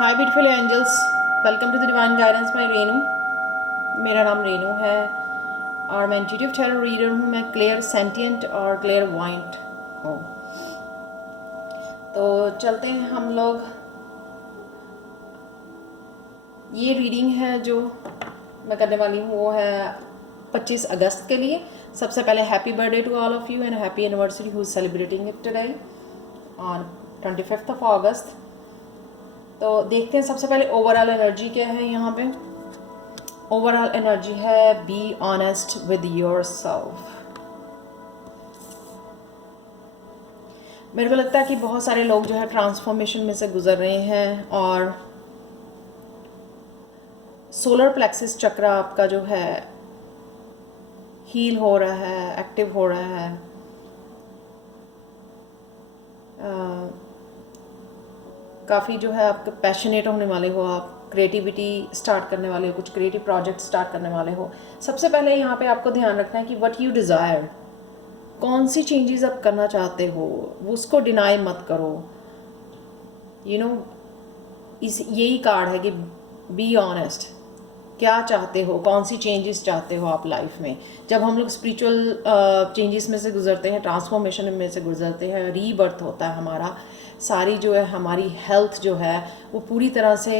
Hi beautiful angels, welcome to the divine guidance by Renu. मेरा नाम रेनू है और मैं इंट्यूटिव टैरो रीडर हूँ। मैं क्लियर सेंटिएंट और क्लियर वाइंट हूँ। तो चलते हैं हम लोग। ये रीडिंग है जो मैं करने वाली हूँ वो है 25 अगस्त के लिए। सबसे पहले happy birthday to all of you and happy anniversary who is celebrating it today on 25th of August. तो देखते हैं सबसे पहले ओवरऑल एनर्जी क्या है यहाँ पे। ओवरऑल एनर्जी है be honest with your self. मेरे को लगता है कि बहुत सारे लोग जो है ट्रांसफॉर्मेशन में से गुजर रहे हैं और सोलर प्लेक्सिस चक्र आपका जो है हील हो रहा है, एक्टिव हो रहा है। काफ़ी जो है आप पैशनेट होने वाले हो, आप क्रिएटिविटी स्टार्ट करने वाले हो, कुछ क्रिएटिव प्रोजेक्ट स्टार्ट करने वाले हो। सबसे पहले यहाँ पे आपको ध्यान रखना है कि व्हाट यू डिज़ायर, कौन सी चेंजेस आप करना चाहते हो उसको डिनाई मत करो। इस यही कार्ड है कि बी ऑनेस्ट, क्या चाहते हो, कौन सी चेंजेस चाहते हो आप लाइफ में। जब हम लोग स्पिरिचुअल चेंजेस में से गुजरते हैं, ट्रांसफॉर्मेशन में से गुजरते हैं, रीबर्थ होता है हमारा, सारी जो है हमारी हेल्थ जो है वो पूरी तरह से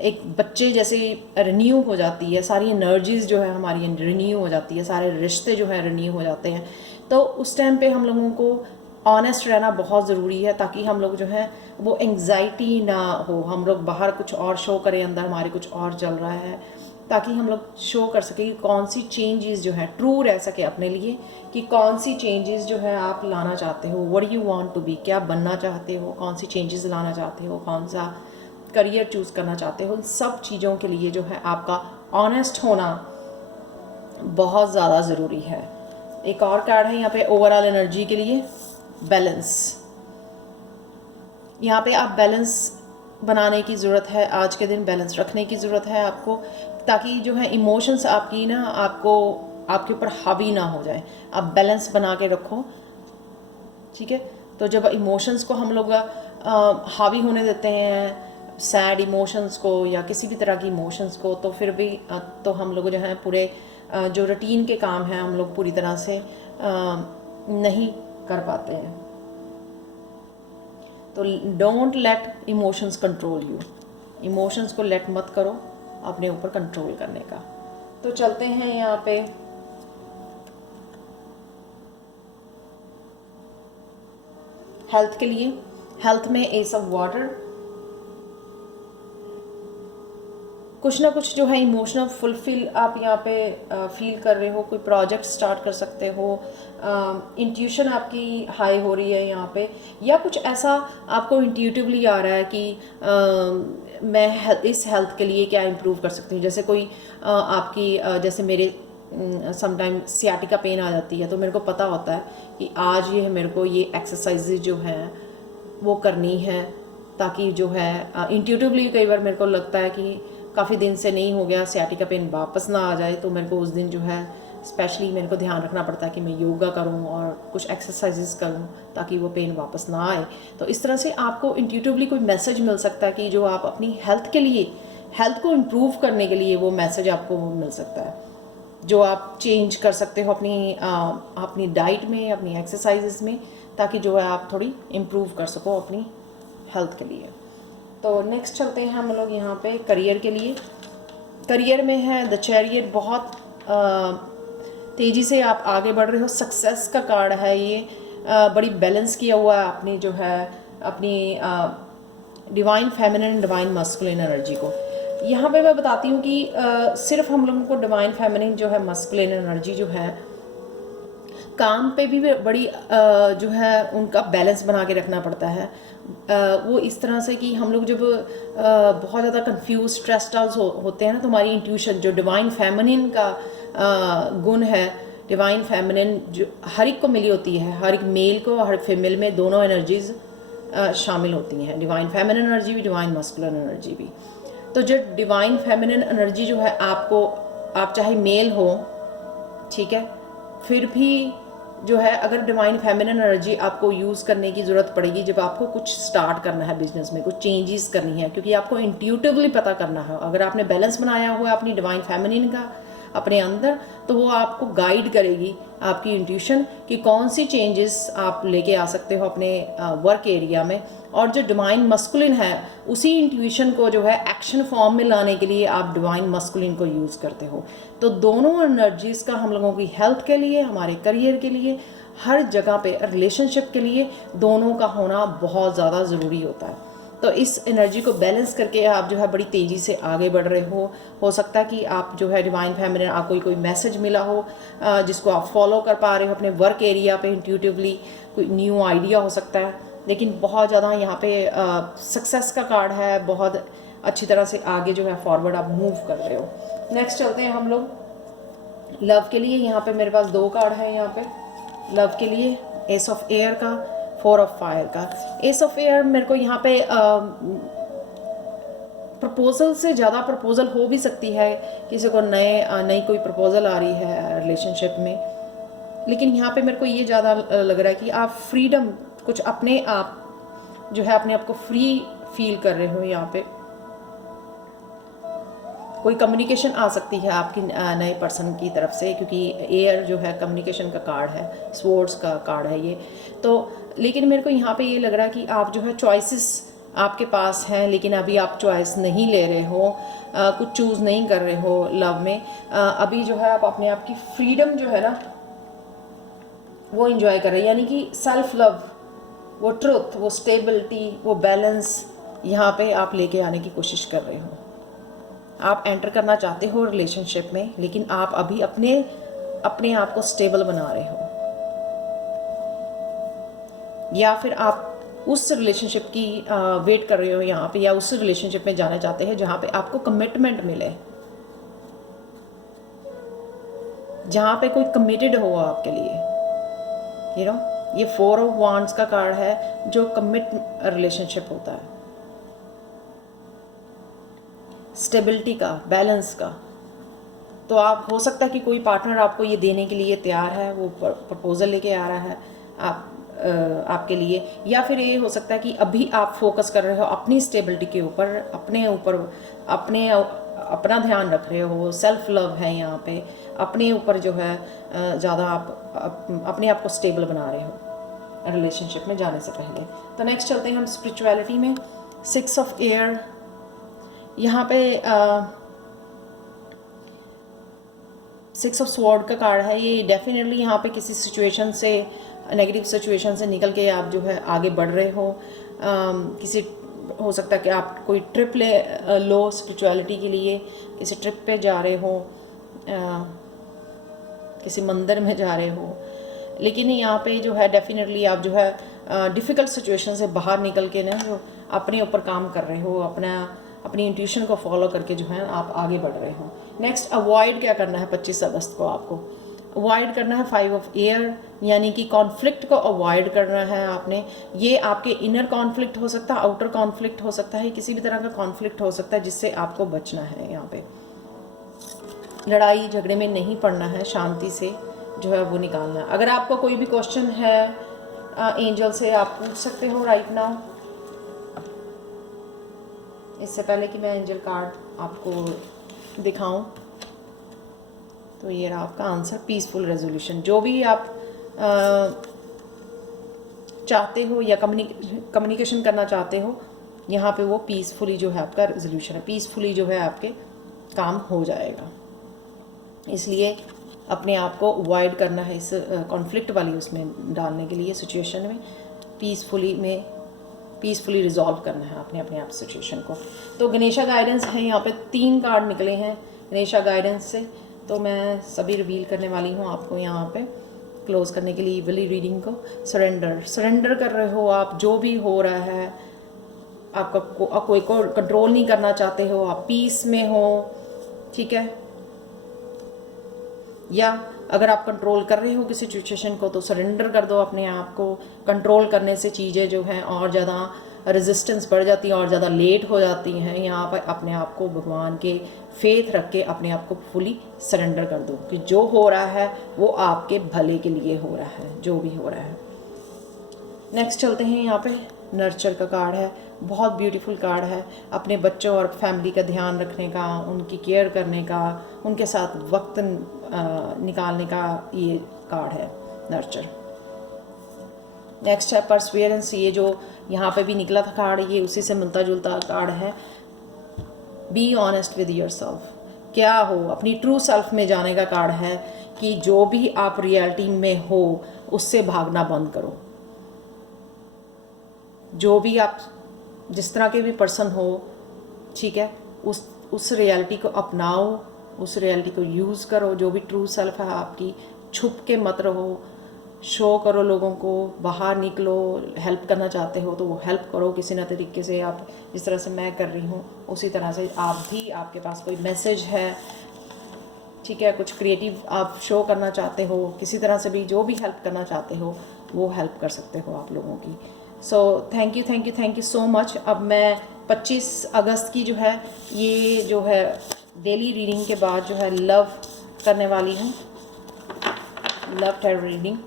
एक बच्चे जैसे रिन्यू हो जाती है। सारी एनर्जीज़ जो है हमारी रिन्यू हो जाती है, सारे रिश्ते जो है रिन्यू हो जाते हैं। तो उस टाइम पे हम लोगों को ऑनेस्ट रहना बहुत ज़रूरी है ताकि हम लोग जो है वो एंग्जाइटी ना हो। हम लोग बाहर कुछ और शो करें, अंदर हमारे कुछ और चल रहा है, ताकि हम लोग शो कर सके कि कौन सी चेंजेस जो है ट्रू रह सके अपने लिए, कि कौन सी चेंजेस जो है आप लाना चाहते हो। What you want to be, क्या बनना चाहते हो, कौन सी चेंजेस लाना चाहते हो, कौन सा करियर चूज़ करना चाहते हो। सब चीज़ों के लिए जो है आपका ऑनेस्ट होना बहुत ज़्यादा ज़रूरी है। एक और कार्ड है यहाँ पे ओवरऑल एनर्जी के लिए, बैलेंस। यहाँ पे आप बैलेंस बनाने की ज़रूरत है, आज के दिन बैलेंस रखने की ज़रूरत है आपको, ताकि जो है इमोशंस आपकी ना आपके ऊपर हावी ना हो जाए। आप बैलेंस बना के रखो, ठीक है। तो जब इमोशंस को हम लोग हावी होने देते हैं, सैड इमोशंस को या किसी भी तरह की इमोशंस को, तो फिर भी तो हम लोग जो है पूरे जो रूटीन के काम हैं हम लोग पूरी तरह से नहीं कर पाते हैं। तो don't let emotions control you. Emotions को लेट मत करो अपने ऊपर कंट्रोल करने का। तो चलते हैं यहाँ पे हेल्थ के लिए। हेल्थ में एस ऑफ वाटर, कुछ ना कुछ जो है इमोशनल फुलफिल आप यहाँ पे फील कर रहे हो। कोई प्रोजेक्ट स्टार्ट कर सकते हो, इंट्यूशन आपकी हाई हो रही है यहाँ पे, या कुछ ऐसा आपको इंट्यूटिवली आ रहा है कि मैं इस हेल्थ के लिए क्या इम्प्रूव कर सकती हूँ। जैसे कोई आपकी जैसे मेरे समटाइम सियाटिका पेन आ जाती है, तो मेरे को पता होता है कि आज ये मेरे को ये एक्सरसाइजेज जो हैं वो करनी है, ताकि जो है इंट्यूटिवली कई बार मेरे को लगता है कि काफ़ी दिन से नहीं हो गया, सियाटिका पेन वापस ना आ जाए। तो मेरे को उस दिन जो है स्पेशली मेरे को ध्यान रखना पड़ता है कि मैं योगा करूं और कुछ एक्सरसाइजेस करूं ताकि वो पेन वापस ना आए। तो इस तरह से आपको इंट्यूटिवली कोई मैसेज मिल सकता है कि जो आप अपनी हेल्थ के लिए, हेल्थ को इम्प्रूव करने के लिए वो मैसेज आपको मिल सकता है, जो आप चेंज कर सकते हो अपनी डाइट में, अपनी एक्सरसाइजेस में, ताकि जो है आप थोड़ी इम्प्रूव कर सको अपनी हेल्थ के लिए। तो नेक्स्ट चलते हैं हम लोग यहाँ पे करियर के लिए। करियर में है द चैरियट, बहुत तेज़ी से आप आगे बढ़ रहे हो, सक्सेस का कार्ड है ये। बड़ी बैलेंस किया हुआ है अपनी जो है अपनी divine feminine, divine masculine energy को। यहाँ पे मैं बताती हूँ कि सिर्फ हम लोगों को डिवाइन फेमिनिन जो है मस्कुलिन एनर्जी जो है काम पे भी बड़ी जो है उनका बैलेंस बना के रखना पड़ता है। वो इस तरह से कि हम लोग जब बहुत ज़्यादा कंफ्यूज स्ट्रेस्ड आउट होते हैं ना, तो हमारी इंट्यूशन जो डिवाइन फेमिनिन का गुण है, डिवाइन फेमिनिन जो हर एक को मिली होती है, हर एक मेल को हर फीमेल में दोनों एनर्जीज शामिल होती हैं, डिवाइन फेमिनिन एनर्जी भी, डिवाइन मस्कुलिन एनर्जी भी। तो जो डिवाइन फेमिनिन एनर्जी जो है आपको, आप चाहे मेल हो, ठीक है, फिर भी जो है, अगर डिवाइन फेमिनिन एनर्जी आपको यूज़ करने की ज़रूरत पड़ेगी जब आपको कुछ स्टार्ट करना है बिजनेस में, कुछ चेंजेस करनी है, क्योंकि आपको इंट्यूटिवली पता करना है। अगर आपने बैलेंस बनाया हुआ है अपनी डिवाइन फेमिनिन का अपने अंदर, तो वो आपको गाइड करेगी, आपकी इंट्यूशन, कि कौन सी चेंजेस आप लेके आ सकते हो अपने वर्क एरिया में। और जो डिवाइन मस्कुलिन है, उसी इंट्यूशन को जो है एक्शन फॉर्म में लाने के लिए आप डिवाइन मस्कुलिन को यूज़ करते हो। तो दोनों एनर्जीज़ का हम लोगों की हेल्थ के लिए, हमारे करियर के लिए, हर जगह पे रिलेशनशिप के लिए दोनों का होना बहुत ज़्यादा ज़रूरी होता है। तो इस एनर्जी को बैलेंस करके आप जो है बड़ी तेज़ी से आगे बढ़ रहे हो सकता है कि आप जो है डिवाइन फेमिनिन, आपको कोई मैसेज मिला हो जिसको आप फॉलो कर पा रहे हो अपने वर्क एरिया पे इंट्यूटिवली, कोई न्यू आइडिया हो सकता है। लेकिन बहुत ज़्यादा यहाँ पे सक्सेस का कार्ड है, बहुत अच्छी तरह से आगे जो है फॉरवर्ड आप मूव कर रहे हो। नेक्स्ट चलते हैं हम लोग लव के लिए। यहाँ पे मेरे पास 2 कार्ड है यहाँ पे लव के लिए, एस ऑफ एयर का, 4 ऑफ फायर का। एस ऑफ एयर मेरे को यहाँ पे प्रपोजल से ज़्यादा प्रपोजल हो भी सकती है, किसी को नई कोई प्रपोजल आ रही है रिलेशनशिप में, लेकिन यहाँ पे मेरे को ये ज़्यादा लग रहा है कि आप फ्रीडम, कुछ अपने आप जो है अपने आप को फ्री फील कर रहे हो। यहाँ पे कोई कम्युनिकेशन आ सकती है आपकी नए पर्सन की तरफ से, क्योंकि एयर जो है कम्युनिकेशन का कार्ड है, स्वॉर्ड्स का कार्ड है ये। तो लेकिन मेरे को यहाँ पे ये लग रहा है कि आप जो है चॉइसेस आपके पास हैं, लेकिन अभी आप चॉइस नहीं ले रहे हो, कुछ चूज़ नहीं कर रहे हो लव में। अभी जो है आप अपने आप की फ्रीडम जो है ना वो इंजॉय कर रहे हैं, यानी कि सेल्फ लव, वो ट्रुथ, वो स्टेबिलिटी, वो बैलेंस यहाँ पे आप लेके आने की कोशिश कर रहे हो। आप एंटर करना चाहते हो रिलेशनशिप में, लेकिन आप अभी अपने आप को स्टेबल बना रहे हो, या फिर आप उस रिलेशनशिप की वेट कर रहे हो यहाँ पे, या उस रिलेशनशिप में जाना चाहते हैं जहाँ पे आपको कमिटमेंट मिले, जहाँ पे कोई कमिटेड हो आपके लिए। ये 4 ऑफ वांड्स का कार्ड है, जो कमिट रिलेशनशिप होता है, स्टेबिलिटी का, बैलेंस का। तो आप हो सकता है कि कोई पार्टनर आपको ये देने के लिए तैयार है, वो प्रपोजल लेके आ रहा है आपके लिए, या फिर ये हो सकता है कि अभी आप फोकस कर रहे हो अपनी स्टेबिलिटी के ऊपर, अपना ध्यान रख रहे हो, सेल्फ लव है यहाँ पे, अपने ऊपर जो है ज़्यादा आप अपने आप को स्टेबल बना रहे हो रिलेशनशिप में जाने से पहले। तो नेक्स्ट चलते हैं हम स्पिरिचुअलिटी में। 6 ऑफ एयर, यहाँ पे 6 ऑफ स्वॉर्ड का कार्ड है। ये डेफिनेटली यहाँ पे किसी सिचुएशन से, नेगेटिव सिचुएशन से निकल के आप जो है आगे बढ़ रहे हो। किसी हो सकता है कि आप कोई ट्रिप लो स्पिरिचुअलिटी के लिए, किसी ट्रिप पे जा रहे हो, किसी मंदिर में जा रहे हो, लेकिन यहाँ पे जो है डेफिनेटली आप जो है डिफ़िकल्ट सिचुएशन से बाहर निकल के ना जो अपने ऊपर काम कर रहे हो, अपनी इंट्यूशन को फॉलो करके जो है आप आगे बढ़ रहे हो। नेक्स्ट, अवॉइड क्या करना है 25 अगस्त को आपको? अवॉइड करना है 5 ऑफ एयर, यानी कि कॉन्फ्लिक्ट को अवॉइड करना है आपने। ये आपके इनर कॉन्फ्लिक्ट हो सकता है, आउटर कॉन्फ्लिक्ट हो सकता है, किसी भी तरह का कॉन्फ्लिक्ट हो सकता है जिससे आपको बचना है। यहाँ पे लड़ाई झगड़े में नहीं पड़ना है, शांति से जो है वो निकालना है। अगर आपको कोई भी क्वेश्चन है एंजल से आप पूछ सकते हो राइट नाउ। इससे पहले कि मैं एंजल कार्ड आपको दिखाऊं, तो ये रहा आपका आंसर, पीसफुल रेजोल्यूशन। जो भी आप चाहते हो या कम्युनिकेशन करना चाहते हो, यहाँ पे वो पीसफुली जो है आपका रेजोल्यूशन है, पीसफुली जो है आपके काम हो जाएगा। इसलिए अपने आप को अवॉइड करना है इस कॉन्फ्लिक्ट वाली उसमें डालने के लिए, सिचुएशन में पीसफुली रिजॉल्व करना है अपने आप सिचुएशन को। तो गणेशा गाइडेंस है, यहाँ पे 3 कार्ड निकले हैं गणेशा गाइडेंस से, तो मैं सभी रिवील करने वाली हूँ आपको यहाँ पे क्लोज करने के लिए इवली रीडिंग को। सरेंडर कर रहे हो आप, जो भी हो रहा है आपका कोई को कंट्रोल नहीं करना चाहते हो, आप पीस में हो, ठीक है। या अगर आप कंट्रोल कर रहे हो किसी सिचुएशन को, तो सरेंडर कर दो अपने आप को। कंट्रोल करने से चीज़ें जो हैं और ज़्यादा रेजिस्टेंस बढ़ जाती है और ज़्यादा लेट हो जाती हैं, यहाँ पर अपने आप को भगवान के फेथ रख के अपने आप को फुली सरेंडर कर दो कि जो हो रहा है वो आपके भले के लिए हो रहा है, जो भी हो रहा है। नेक्स्ट चलते हैं, यहाँ पे नर्चर का कार्ड है, बहुत ब्यूटीफुल कार्ड है। अपने बच्चों और फैमिली का ध्यान रखने का, उनकी केयर करने का, उनके साथ वक्त निकालने का ये कार्ड है नर्चर। नेक्स्ट है परसवियरेंस, ये जो यहाँ पे भी निकला था कार्ड, ये उसी से मिलता जुलता कार्ड है। Be honest with your self, क्या हो, अपनी ट्रू सेल्फ में जाने का कार्ड है कि जो भी आप रियलिटी में हो उससे भागना बंद करो। जो भी आप जिस तरह के भी पर्सन हो, ठीक है, उस रियलिटी को अपनाओ, उस रियलिटी को यूज़ करो। जो भी ट्रू सेल्फ है आपकी, छुप के मत रहो, शो करो लोगों को, बाहर निकलो। हेल्प करना चाहते हो तो वो हेल्प करो किसी न तरीके से। आप जिस तरह से मैं कर रही हूँ उसी तरह से आप भी, आपके पास कोई मैसेज है, ठीक है, कुछ क्रिएटिव आप शो करना चाहते हो, किसी तरह से भी जो भी हेल्प करना चाहते हो वो हेल्प कर सकते हो आप लोगों की। So thank you thank you thank you so much. अब मैं 25 अगस्त की जो है ये जो है डेली रीडिंग के बाद जो है लव करने वाली हूँ, लव टैरो रीडिंग।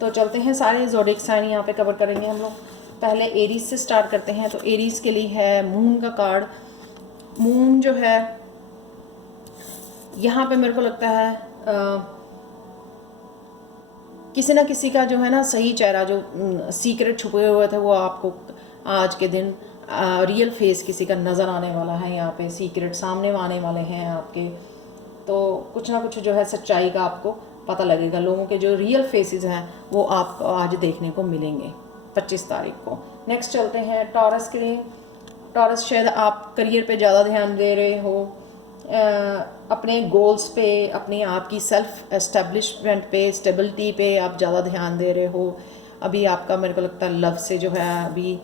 तो चलते हैं, सारे ज़ोडिएक साइन यहाँ पे कवर करेंगे हम लोग। पहले एरीज से स्टार्ट करते हैं। तो एरीज के लिए है मून का कार्ड। मून जो है यहाँ पे मेरे को लगता है किसी ना किसी का जो है ना सही चेहरा, जो सीक्रेट छुपे हुए थे वो आपको आज के दिन रियल फेस किसी का नज़र आने वाला है। यहाँ पे सीक्रेट सामने आने वाले हैं आपके। तो कुछ ना कुछ जो है सच्चाई का आपको पता लगेगा। लोगों के जो रियल फेसेस हैं वो आपको आज देखने को मिलेंगे 25 तारीख को। नेक्स्ट चलते हैं टॉरस के लिए। टॉरस, शायद आप करियर पे ज़्यादा ध्यान दे रहे हो, अपने गोल्स पे, अपनी आपकी सेल्फ एस्टेब्लिशमेंट पे, स्टेबिलिटी पे आप ज़्यादा ध्यान दे रहे हो। अभी आपका मेरे को लगता है लव से जो है अभी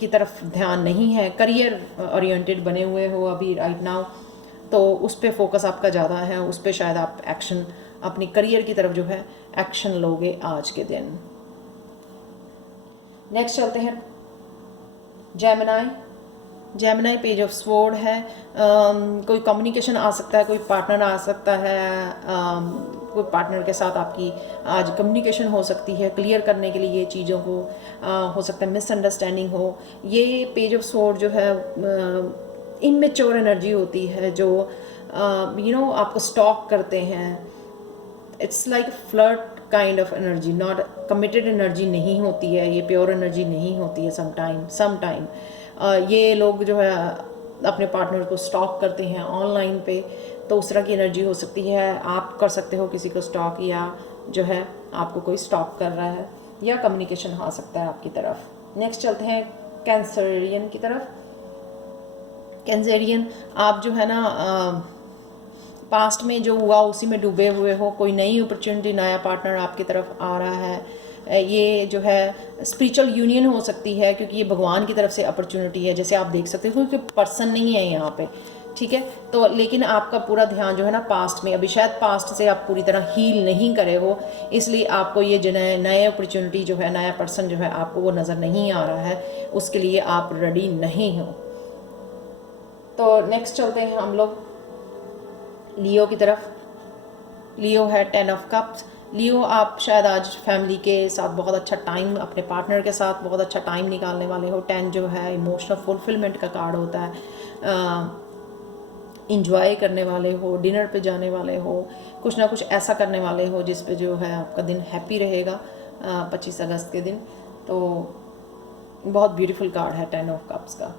की तरफ ध्यान नहीं है, करियर ओरिएंटेड बने हुए हो अभी राइट नाउ। तो उस पर फोकस आपका ज़्यादा है, उस पर शायद आप एक्शन, अपनी करियर की तरफ जो है एक्शन लोगे आज के दिन। नेक्स्ट चलते हैं Gemini. Gemini page of sword है। कोई कम्युनिकेशन आ सकता है, कोई पार्टनर आ सकता है, कोई पार्टनर के साथ आपकी आज कम्युनिकेशन हो सकती है क्लियर करने के लिए चीज़ों को। हो सकता है मिसअंडरस्टैंडिंग हो। ये पेज ऑफ स्वॉर्ड जो है इमेच्योर एनर्जी होती है, जो आपको स्टॉक करते हैं। It's like flirt kind of energy, not committed energy नहीं होती है, ये प्योर एनर्जी नहीं होती है। समटाइम ये लोग जो है अपने पार्टनर को स्टॉक करते हैं ऑनलाइन पे, तो उस तरह की एनर्जी हो सकती है। आप कर सकते हो किसी को स्टॉक, या जो है आपको कोई स्टॉक कर रहा है, या कम्युनिकेशन आ सकता है आपकी तरफ। नेक्स्ट चलते हैं कैंसरियन की तरफ। कैंसरियन, आप जो है ना पास्ट में जो हुआ उसी में डूबे हुए हो। कोई नई अपॉर्चुनिटी, नया पार्टनर आपकी तरफ आ रहा है। ये जो है स्पिरिचुअल यूनियन हो सकती है, क्योंकि ये भगवान की तरफ से अपॉर्चुनिटी है। जैसे आप देख सकते हो कि पर्सन नहीं है यहाँ पे, ठीक है। तो लेकिन आपका पूरा ध्यान जो है ना पास्ट में, अभी शायद पास्ट से आप पूरी तरह हील नहीं करे हो, इसलिए आपको ये जो नए अपॉर्चुनिटी जो है, नया पर्सन जो है आपको वो नज़र नहीं आ रहा है, उसके लिए आप रेडी नहीं हो। तो नेक्स्ट चलते हैं हम लोग लियो की तरफ। लियो है 10 ऑफ कप्स। लियो, आप शायद आज फैमिली के साथ बहुत अच्छा टाइम, अपने पार्टनर के साथ बहुत अच्छा टाइम निकालने वाले हो। 10 जो है इमोशनल फुलफिलमेंट का कार्ड होता है। इंजॉय करने वाले हो, डिनर पे जाने वाले हो, कुछ ना कुछ ऐसा करने वाले हो जिस पे जो है आपका दिन हैप्पी रहेगा 25 अगस्त के दिन। तो बहुत ब्यूटीफुल कार्ड है 10 ऑफ कप्स का।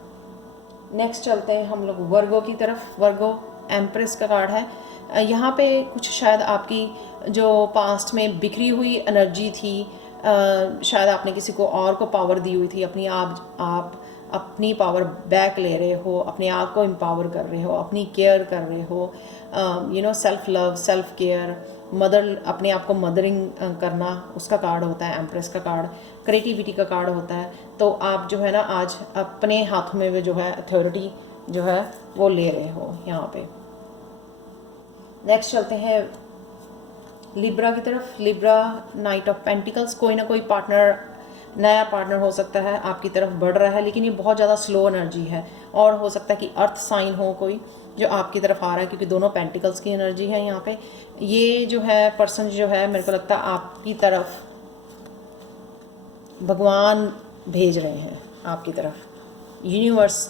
नेक्स्ट चलते हैं हम लोग वर्गो की तरफ। वर्गो एम्प्रेस का कार्ड है। यहाँ पे कुछ शायद आपकी जो पास्ट में बिखरी हुई एनर्जी थी, शायद आपने किसी को और को पावर दी हुई थी, आप अपनी पावर बैक ले रहे हो, अपने आप को एम्पावर कर रहे हो, अपनी केयर कर रहे हो। Self love, self care, mother, अपने आप को मदरिंग करना, उसका कार्ड होता है एम्प्रेस का कार्ड। क्रिएटिविटी का कार्ड होता है। तो आप जो है ना आज अपने हाथों में जो है अथॉरिटी जो है वो ले रहे हो यहाँ पे। नेक्स्ट चलते हैं लिब्रा की तरफ। Libra, night of pentacles. कोई ना कोई पार्टनर नया पार्टनर हो सकता है आपकी तरफ बढ़ रहा है, लेकिन ये बहुत ज़्यादा स्लो एनर्जी है। और हो सकता है कि अर्थ साइन हो कोई जो आपकी तरफ आ रहा है, क्योंकि दोनों पेंटिकल्स की एनर्जी है यहाँ पे। ये जो है पर्सन जो है मेरे को लगता है आपकी तरफ भगवान भेज रहे हैं, आपकी तरफ यूनिवर्स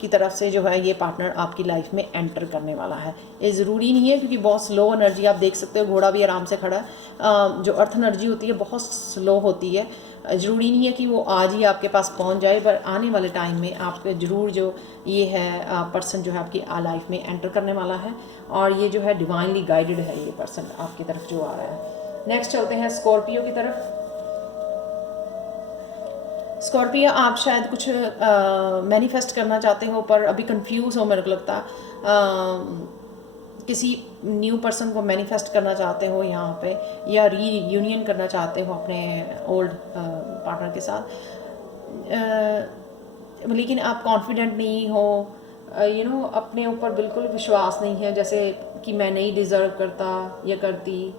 की तरफ से जो है ये पार्टनर आपकी लाइफ में एंटर करने वाला है। ये ज़रूरी नहीं है, क्योंकि बहुत स्लो एनर्जी आप देख सकते हो, घोड़ा भी आराम से खड़ा है। जो अर्थ एनर्जी होती है बहुत स्लो होती है, ज़रूरी नहीं है कि वो आज ही आपके पास पहुंच जाए, पर आने वाले टाइम में आपके ज़रूर जो ये है पर्सन जो है आपकी लाइफ में एंटर करने वाला है। और ये जो है डिवाइनली गाइडेड है ये पर्सन आपकी तरफ जो आ रहा है। नेक्स्ट चलते हैं स्कॉर्पियो की तरफ। स्कॉर्पियो आप शायद कुछ मैनिफेस्ट करना चाहते हो, पर अभी कंफ्यूज हो मेरे को लगता है। किसी न्यू पर्सन को मैनिफेस्ट करना चाहते हो यहाँ पे, या रीयूनियन करना चाहते हो अपने ओल्ड पार्टनर के साथ, लेकिन आप कॉन्फिडेंट नहीं हो, अपने ऊपर बिल्कुल विश्वास नहीं है, जैसे कि मैं नहीं डिज़र्व करता या करती।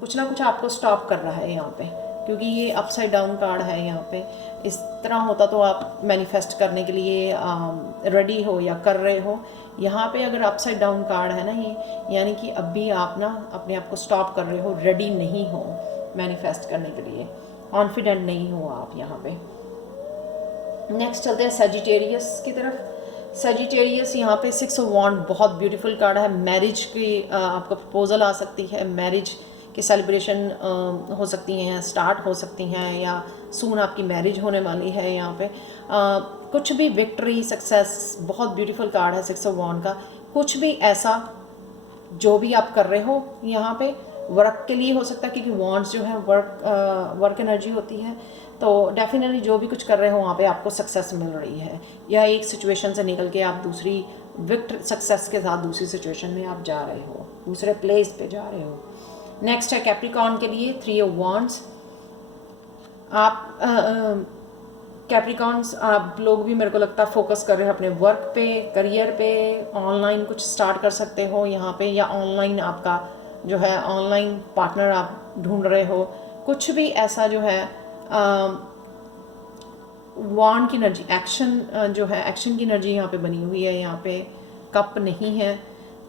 कुछ ना कुछ आपको स्टॉप कर रहा है यहाँ पे, क्योंकि ये अपसाइड डाउन कार्ड है यहाँ पे। इस तरह होता तो आप मैनिफेस्ट करने के लिए रेडी हो या कर रहे हो। यहाँ पे अगर अपसाइड डाउन कार्ड है ना ये, यानी कि अभी आप ना अपने आप को स्टॉप कर रहे हो, रेडी नहीं हो मैनिफेस्ट करने के लिए, कॉन्फिडेंट नहीं हो आप यहाँ पे। नेक्स्ट चलते हैं सेजिटेरियस की तरफ। सेजिटेरियस यहाँ पे 6 ऑफ वॉन्ड बहुत ब्यूटीफुल कार्ड है। मैरिज की आपको प्रपोजल आ सकती है, मैरिज की सेलिब्रेशन हो सकती हैं, स्टार्ट हो सकती हैं, या सून आपकी मैरिज होने वाली है यहाँ पे। कुछ भी विक्ट्री, सक्सेस, बहुत ब्यूटीफुल कार्ड है 6 ऑफ वॉन्ड का। कुछ भी ऐसा जो भी आप कर रहे हो यहाँ पे वर्क के लिए हो सकता है, क्योंकि वॉन्ड्स जो है वर्क एनर्जी होती है, तो डेफिनेटली जो भी कुछ कर रहे हो वहाँ पे आपको सक्सेस मिल रही है, या एक सिचुएशन से निकल के आप दूसरी सक्सेस के साथ दूसरी सिचुएशन में आप जा रहे हो, दूसरे प्लेस पे जा रहे हो। नेक्स्ट है कैप्रिकॉर्न के लिए 3 ऑफ वॉन्ड्स। आप कैप्रिकॉर्न्स आप लोग भी मेरे को लगता है फोकस कर रहे हो अपने वर्क पे, करियर पे, ऑनलाइन कुछ स्टार्ट कर सकते हो यहाँ पे, या ऑनलाइन आपका जो है ऑनलाइन पार्टनर आप ढूंढ रहे हो। कुछ भी ऐसा जो है वॉन्ड की एनर्जी, एक्शन जो है एक्शन की एनर्जी यहाँ पे बनी हुई है, यहाँ पे कप नहीं है।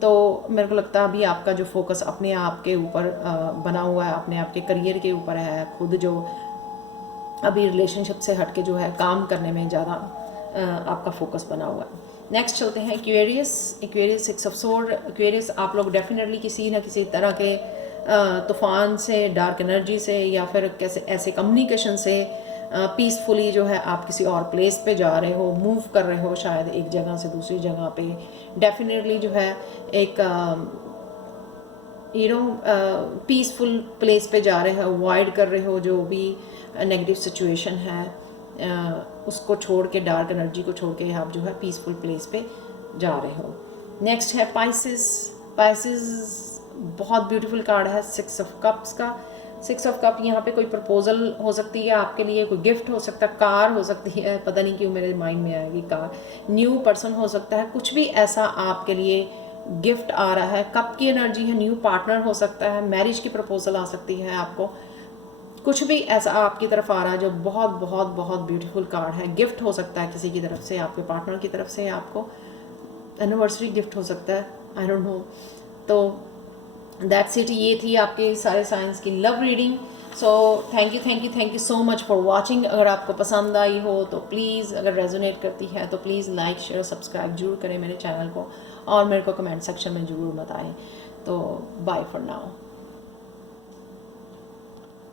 तो मेरे को लगता है अभी आपका जो फोकस अपने आप के ऊपर बना हुआ है, अपने आप के करियर के ऊपर है, खुद जो अभी रिलेशनशिप से हट के जो है काम करने में ज़्यादा आपका फोकस बना हुआ है। नेक्स्ट चलते हैं Aquarius. Aquarius 6 of sword. Aquarius आप लोग डेफिनेटली किसी न किसी तरह के तूफान से, डार्क एनर्जी से, या फिर कैसे ऐसे कम्युनिकेशन से पीसफुली जो है आप किसी और प्लेस पे जा रहे हो, मूव कर रहे हो शायद एक जगह से दूसरी जगह पे। डेफिनेटली जो है एक पीसफुल प्लेस पे जा रहे हो, अवॉइड कर रहे हो जो भी नेगेटिव सिचुएशन है, उसको छोड़ के, डार्क एनर्जी को छोड़ के आप जो है पीसफुल प्लेस पे जा रहे हो। नेक्स्ट है पाइसेस। पाइसेस बहुत ब्यूटीफुल कार्ड है 6 ऑफ कप्स का। 6 ऑफ कप यहाँ पे कोई प्रपोजल हो सकती है आपके लिए, कोई गिफ्ट हो सकता है, कार हो सकती है, पता नहीं क्यों मेरे माइंड में आएगी कार, न्यू पर्सन हो सकता है, कुछ भी ऐसा आपके लिए गिफ्ट आ रहा है। कप की एनर्जी है, न्यू पार्टनर हो सकता है, मैरिज की प्रपोजल आ सकती है आपको, कुछ भी ऐसा आपकी तरफ आ रहा है जो बहुत बहुत बहुत ब्यूटीफुल कार्ड है। गिफ्ट हो सकता है किसी की तरफ से, आपके पार्टनर की तरफ से आपको एनिवर्सरी गिफ्ट हो सकता है, आई डोंट नो। तो दैट्स इट, ये थी आपके सारे साइंस की love reading. So thank you so much for watching. अगर आपको पसंद आई हो तो प्लीज़, अगर रेजोनेट करती है तो प्लीज़ लाइक शेयर सब्सक्राइब जरूर करें मेरे चैनल को, और मेरे को कमेंट सेक्शन में ज़रूर बताएं। तो बाय फॉर नाउ।